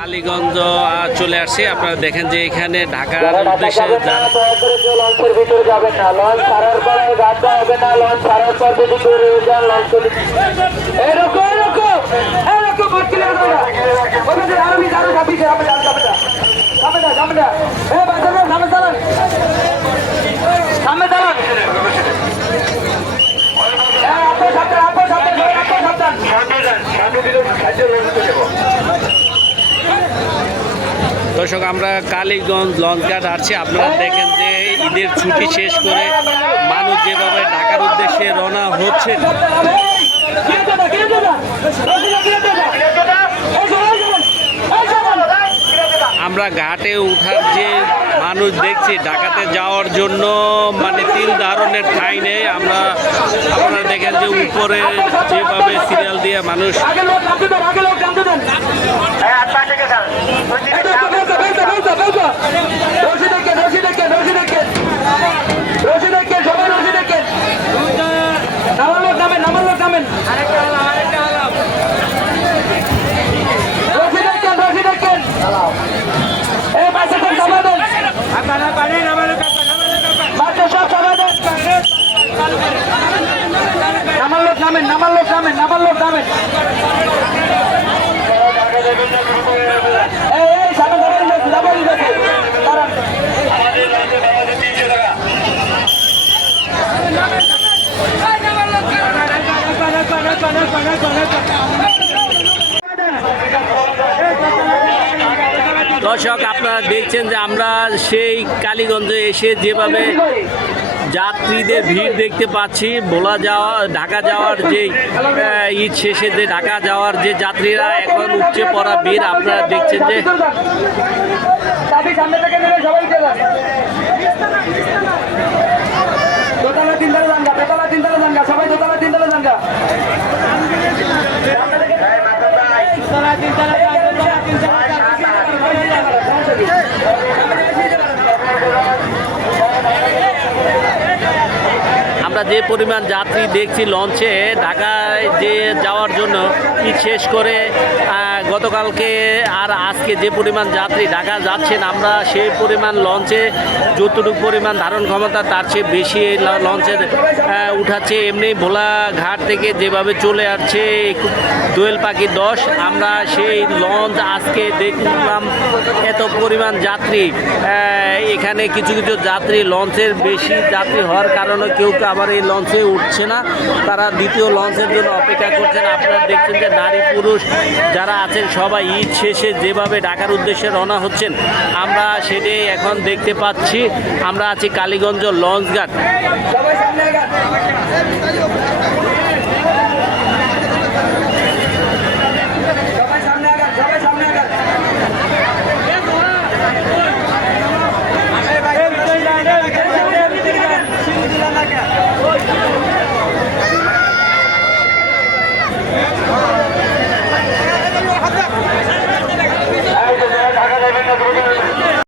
কালীগঞ্জ চলে আসছি। আপনারা দেখেন যে এখানে ঢাকার উদ্দেশ্যে সামনে চালান। সামনে হ্যাঁ, আপনার সাবধান, আপনার সাবধান, সবাই আপনার সাবধান। দর্শক, আমরা কালীগঞ্জ লঞ্চ ঘাট আসছি আপনারা দেখেন যে ঈদের ছুটি শেষ করে মানুষ যেভাবে ঢাকার উদ্দেশ্যে রওনা হচ্ছে। আমরা ঘাটে উঠার যে মানুষ দেখছি ঢাকাতে যাওয়ার জন্য মানে তিন ধরনের ঠাই নেই আমরা আপনারা দেখেন যে উপরে যেভাবে সিরিয়াল দিয়ে মানুষ আগে লোক নামতে দেন, আগে লোক নামতে দেন। এই দেখো, বেরো, বেরো, বেরো, বেরো। রশি দেখেন, রশি দেখেন, রশি দেখেন। রশি দেখেন, সবাই রশি দেখেন। নামার লোক নামেন, নামার লোক নামেন। রশি দেখেন, রশি দেখেন। এই পাশে সব নামা দেন। পাশে সব নামা দেন। নামার লোক নামেন, নামার লোক নামেন, নামার লোক নামেন। দর্শক আপনারা দেখছেন যে আমরা সেই কালীগঞ্জে এসে যেভাবে যাত্রীদের ভিড় দেখতে পাচ্ছি। ভোলা যাওয়া, ঢাকা যাওয়ার যে ঈদ শেষে যে ঢাকা যাওয়ার যে যাত্রীরা এখন উঠছে পড়া ভিড়, আপনারা দেখছেন যে সামনে থেকে সবাই আমরা যে পরিমাণ যাত্রী দেখছি লঞ্চে ঢাকায় যে যাওয়ার জন্য শেষ করে গতকালকে আর আজকে যে পরিমাণ যাত্রী ঢাকা যাচ্ছেন, আমরা সেই পরিমাণ লঞ্চে যতটুকু পরিমাণ ধারণ ক্ষমতা, তার চেয়ে বেশি এই ল- লঞ্চের উঠাচ্ছে। এমনি ভোলা ঘাট থেকে যেভাবে চলে আসছে দোয়েল পাখি দশ, আমরা সেই লঞ্চ আজকে দেখলাম এত পরিমাণ যাত্রী। এখানে কিছু কিছু যাত্রী লঞ্চের বেশি যাত্রী হওয়ার কারণে কেউ কেউ আবার এই লঞ্চে উঠছে না। তারা দ্বিতীয় লঞ্চের জন্য অপেক্ষা করছেন। আপনারা দেখছেন যে নারী পুরুষ যারা আছেন, সবাই ঈদ শেষে যেভাবে ঢাকার উদ্দেশ্যে রওনা হচ্ছেন, আমরা সেটাই এখন দেখতে পাচ্ছি আমরা আছি কালীগঞ্জ লঞ্চঘাট Yeah.